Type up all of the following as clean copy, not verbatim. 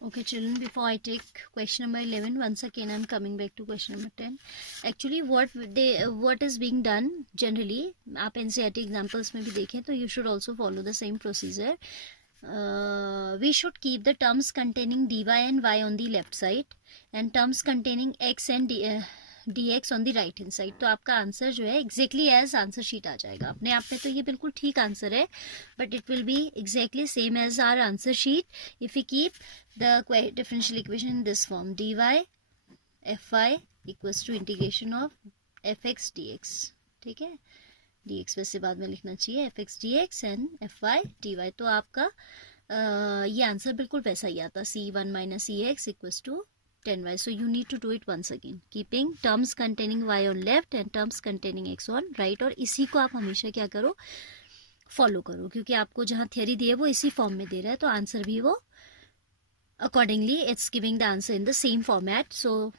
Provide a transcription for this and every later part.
Okay, children, before I take question number 11, once again I'm coming back to question number 10. Actually, what is being done generally, आप NCERT examples में भी देखें तो you should also follow the same procedure. We should keep the terms containing dy and y on the left side and terms containing x and dx on the right hand side. तो आपका answer जो है exactly as answer sheet आ जाएगा. अपने आप में तो ये बिल्कुल ठीक आंसर है, but it will be exactly same as our answer sheet if we keep the differential equation in this form: dy fy equals to integration of fx dx. ठीक है, dx वैसे बाद में लिखना चाहिए, fx dx and fy dy. तो आपका ये आंसर बिल्कुल वैसा ही आता, c1 minus ex equals to 10y. So you need to do it once again, keeping terms containing y on left and terms containing x on right. और इसी को आप हमेशा क्या करो, फॉलो करो, क्योंकि आपको जहाँ थियरी दी है वो इसी फॉर्म में दे रहा है, तो आंसर भी वो accordingly it's giving the answer in the same format. So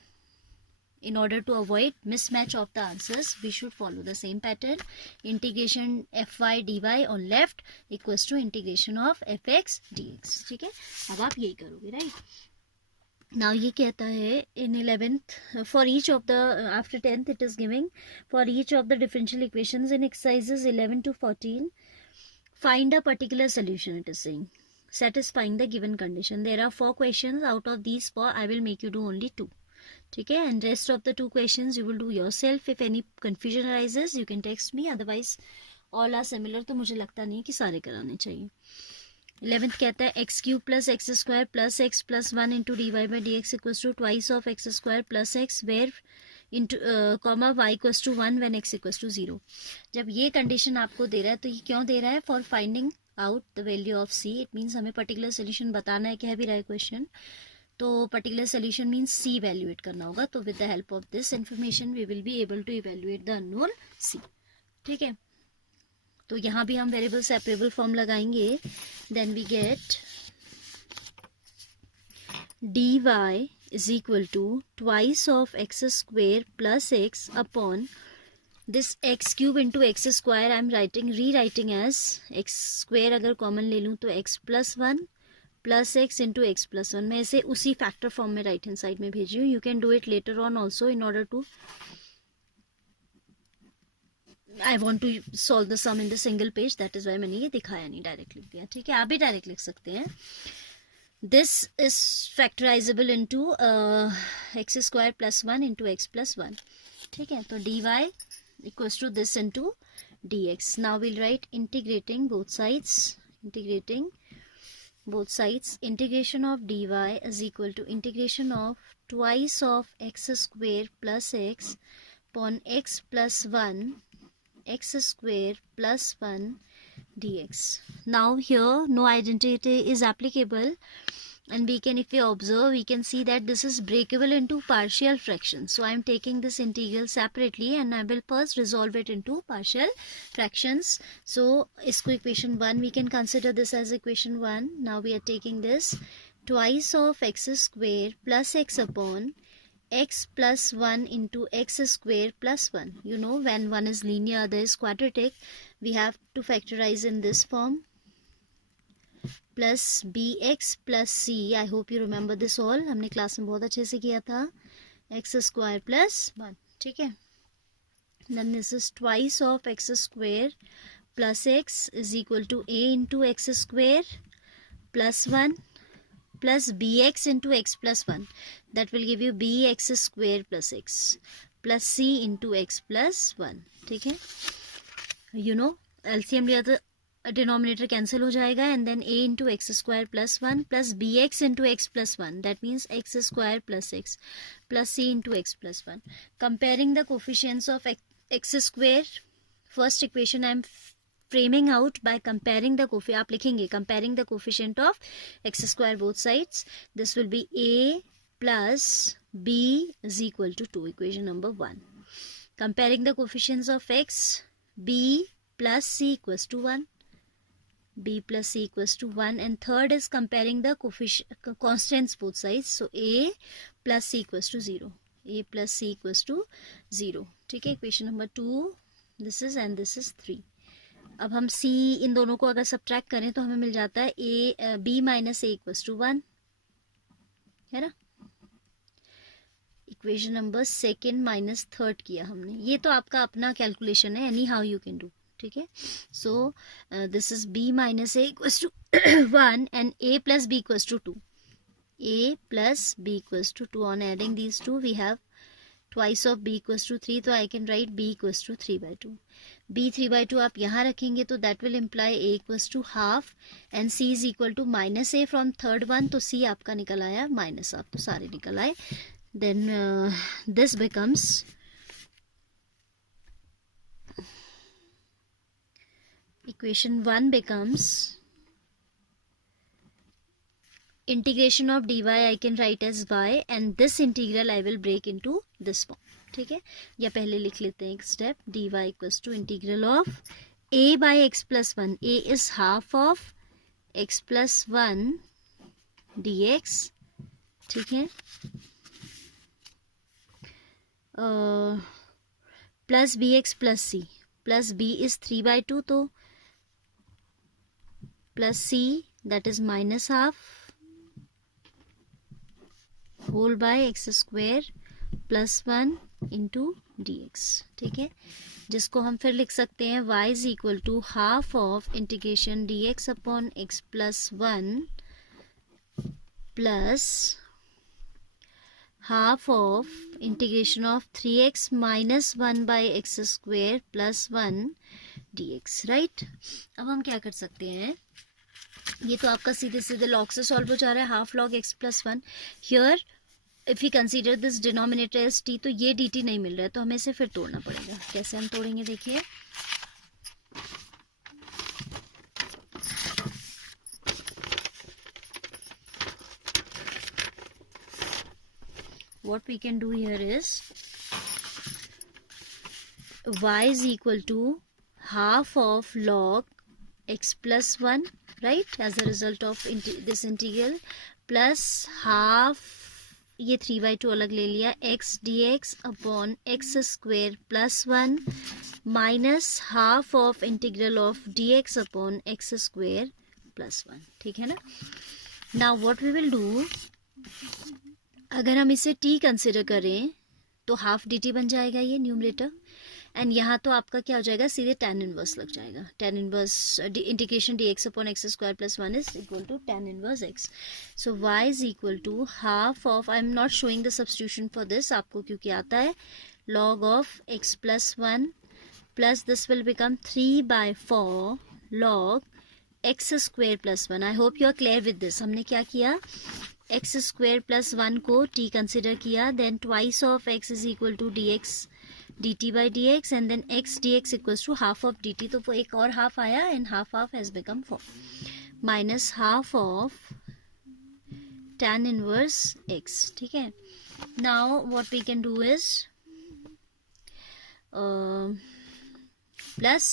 in order to avoid mismatch of the answers, we should follow the same pattern. Integration fy dy on left equals to integration of fx dx. ठीक है, अब आप यही करोगे, right. Now ये कहता है in 11th, for each of the after 10th it is giving for each of the differential equations in exercises 11 to 14 find a particular solution. It is saying satisfying the given condition. There are 4 questions. Out of these 4 I will make you do only 2. ठीक है, and rest of the 2 questions you will do yourself. If any confusion arises you can text me, otherwise all are similar, तो मुझे लगता नहीं कि सारे कराने चाहिए. 11th कहता है x cube plus x square plus x plus 1 into d y by d x equals to twice of x square plus x where into comma y equals to 1 when x equals to 0. जब ये condition आपको दे रहा है तो ये क्यों दे रहा है? For finding out the value of C. It means हमें पर्टिकुलर सोल्यूशन बताना है, कह भी रहा है क्वेश्चन, तो particular solution means C evaluate करना होगा. तो with the help of this information we will be able to evaluate the unknown C. ठीक है, तो यहाँ भी हम वेरिएबल सेपरेबल फॉर्म लगाएंगे. Then we get D Y is equal to twice of X square plus x upon this x cube into x square. I am rewriting as x square. अगर common ले लूँ तो x plus 1 plus x into x plus 1. मैं इसे उसी factor form में right hand side में भेजी हूँ. You can do it later on also in order to I want to solve the sum in the single page, that is why मैंने ये दिखाया नहीं, डायरेक्ट लिख दिया. ठीक है, आप भी डायरेक्ट लिख सकते हैं. This is factorizable into x square plus 1 into x plus 1. ठीक है, तो dy equals to this into dx. Now we'll write integrating both sides. Integration of dy is equal to integration of twice of x square plus x upon x plus 1 x square plus 1 dx. Now here no identity is applicable, and we can, if we observe, we can see that this is breakable into partial fractions. So I am taking this integral separately and I will first resolve it into partial fractions. So इसको equation 1 we can consider this as equation 1. Now we are taking this twice of x square plus x upon x plus 1 into x square plus 1. You know, when one is linear, other is quadratic, we have to factorize in this form. Plus bx plus c. I hope you remember this all. हमने class में बहुत अच्छे से किया था. x square plus 1. ठीक है. Then this is twice of x square plus x is equal to a into x square plus 1 plus bx into x plus 1. That will give you bx square plus x plus c into x plus 1. ठीक है, you know, LCM लिया तो denominator cancel हो जाएगा, and then a into x square plus 1 plus bx into x plus 1. That means x square plus x plus c into x plus 1. Comparing the coefficients of x square, first equation I am framing out by comparing the coefficient. आप लिखेंगे comparing the coefficient of x square both sides. This will be a plus b is equal to 2. Equation number 1. Comparing the coefficients of x, b plus c equals to 1. b plus c equals to 1. And third is comparing the constants both sides. So a plus c equals to 0. a plus c equals to 0. ठीक है, equation number 2 this is, and this is 3. अब हम c इन दोनों को अगर subtract करें तो हमें मिल जाता है a b minus a equals to 1. है ना। Equation number second minus third किया हमने, ये तो आपका अपना कैलकुलेशन है, anyhow you can do, ठीक है। So this is b minus a equals to 1 and a plus b equals to 2, a plus b equals to 2. On adding these two we have twice of b equals to 3, तो I can write b equals to 3/2. b 3/2 आप यहाँ रखेंगे तो that will imply a equals to half and c is equal to minus a from third one, तो c आपका निकल आया minus half, तो सारे निकल आए. Then this becomes equation 1 becomes integration of dy I can write as y and this integral I will break into this form, ठीक है. या पहले लिख लेते हैं एक step, dy equals to integral of a by x plus 1, a is half of x plus 1 dx, ठीक है, plus bx plus c, plus b is 3/2, तो plus c that is minus half whole by x square plus 1 into dx, ठीक है, जिसको हम फिर लिख सकते हैं y is equal to half of integration dx upon x plus 1 plus half of integration of 3x minus 1 by x square plus 1 dx, right. अब हम क्या कर सकते हैं, ये तो आपका सीधे सीधे लॉग से सॉल्व हो जा रहा है, half log x plus 1. Here if you consider this denominator as t, तो ये dt नहीं मिल रहा है, तो हमें इसे फिर तोड़ना पड़ेगा. कैसे हम तोड़ेंगे देखिए, what we can do here is y is equal to half of log x plus 1, right, as a result of this integral, plus half, ये 3/2 अलग ले लिया, x dx upon x square plus 1 minus half of integral of dx upon x square plus 1, ठीक है ना. Now what we will do, अगर हम इसे t कंसिडर करें तो हाफ dt बन जाएगा ये न्यूमरेटर, एंड यहाँ तो आपका क्या हो जाएगा, सीधे tan इनवर्स लग जाएगा. tan inverse integration dx upon x square plus 1 is equal to tan inverse x. So y is equal to half of, I am not showing the substitution for this, आपको क्योंकि आता है, log of x plus 1 plus this will become 3/4 log x square plus 1. I hope you are clear with this. हमने क्या किया, x square plus 1 को t consider किया, then twice of x is equal to dx dt by dx and then x dx equals to half of dt, तो वो एक और half आया and half has become 4 minus half of tan inverse x, ठीक है. now what we can do is plus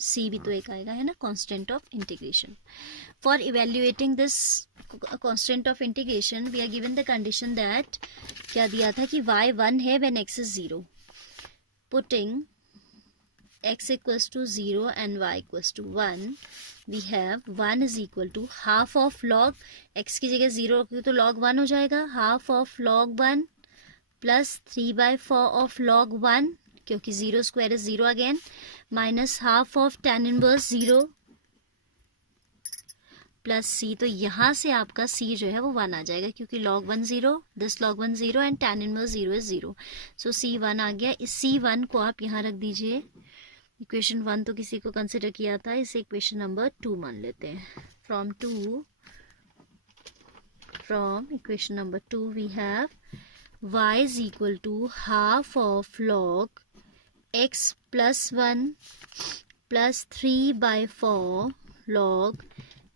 c भी तो एक आएगा, है ना, constant of integration. for evaluating this constant of integration we are given the condition that, क्या दिया था कि y 1 है when x is 0, putting x equals to 0 and y equals to 1, we have 1 is equal to half of log, x की जगह 0 रखी तो log 1 हो जाएगा, half of log 1 plus 3/4 of log 1, क्योंकि 0 square is 0 again, minus half of tan inverse 0 plus c, तो यहाँ से आपका c जो है वो 1 आ जाएगा, क्योंकि log 1 0, this log 1 0 and tan inverse 0 is 0, so c 1 आ गया. इस c 1 को आप यहाँ रख दीजिए. इक्वेशन 1 तो किसी को कंसिडर किया था, इसे इक्वेशन नंबर 2 मान लेते हैं. From equation number 2 we have y is equal to half of log x plus 1 plus 3/4 log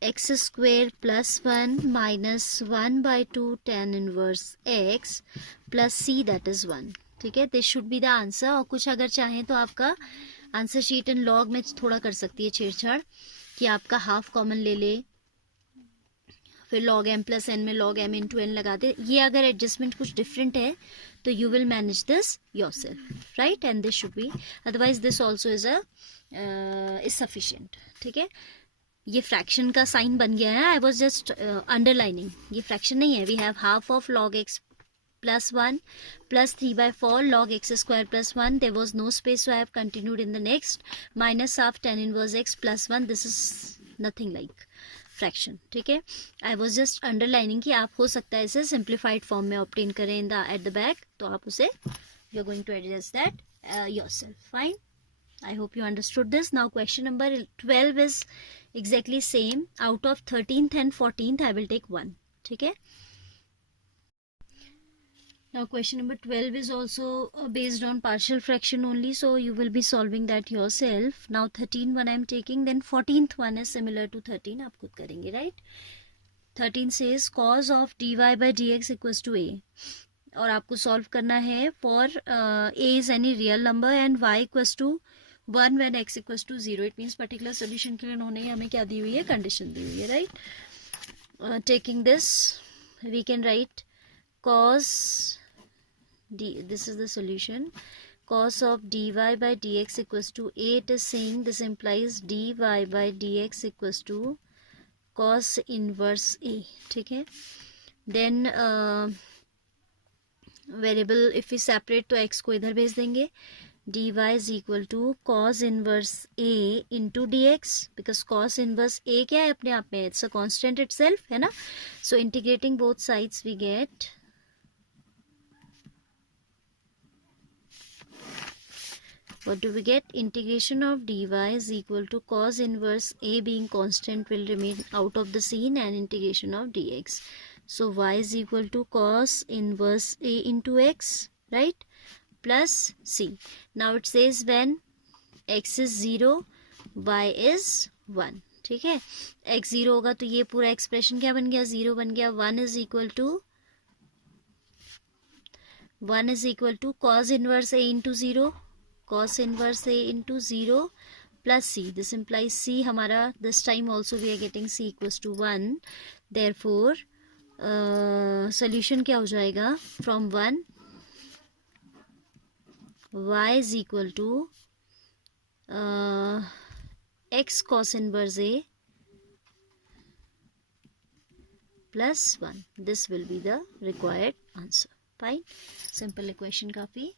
x square plus 1 minus 1/2 tan inverse x plus c that is 1, ठीक है. This should be the answer. और कुछ अगर चाहें तो आपका answer sheet and log में थोड़ा कर सकती है छेड़छाड़, कि आपका हाफ कॉमन ले ले, फिर log m प्लस n में log m इंटू n लगा दे. ये अगर एडजस्टमेंट कुछ डिफरेंट है तो you will manage this yourself, right, and this should be, otherwise this also is sufficient, ठीक है. ये फ्रैक्शन का साइन बन गया है, आई वॉज जस्ट अंडरलाइनिंग, ये फ्रैक्शन नहीं है. We have half of log x plus 1 plus 3/4 log x square plus 1. There was no space, so I have continued in the next. Minus half tan inverse x plus 1. This is nothing like fraction. ठीक है, I was just underlining कि आप हो सकता है इसे simplified form में obtain करें in the at the back, तो आप उसे you are going to adjust that yourself. Fine, I hope you understood this. Now question number 12 is exactly same. Out of 13th and 14th I will take 1. ठीक है. Now question number 12 is also based on partial fraction only, so you will be solving that yourself. Now 13 one I am taking, then 14th one is similar to 13. आप खुद करेंगे, right? 13 says cos of dy by dx equals to a. और आपको solve करना है for a is any real number and y equals to 1 when x equals to 0. It means particular solution के लिए उन्होंने हमें क्या दी हुई है, कंडीशन दी हुई है, right. Taking this we can write cos d, this is the solution, cos of dy by dx equals to a. It is saying this implies dy by dx equals to cos inverse a. ठीक है. then variable if we separate तो x को इधर भेज देंगे. dy is equal to cos inverse a into dx, because cos inverse a क्या है अपने आप में, it's a constant itself, है ना. so integrating both sides we get what do we get? Integration of dy is equal to cos inverse a being constant will remain out of the scene, and integration of dx. So y is equal to cos inverse a into x, right, plus c. Now it says when x is 0 y is 1. ठीक है, x 0 होगा तो ये पूरा expression क्या बन गया, 0 बन गया. 1 is equal to cos inverse a into 0, cos inverse a into 0 plus c. This implies c हमारा this time also we are getting c equals to 1. Therefore solution क्या हो जाएगा, from 1 y is equal to x cos inverse a plus 1. This will be the required answer. Fine, simple equation काफ़ी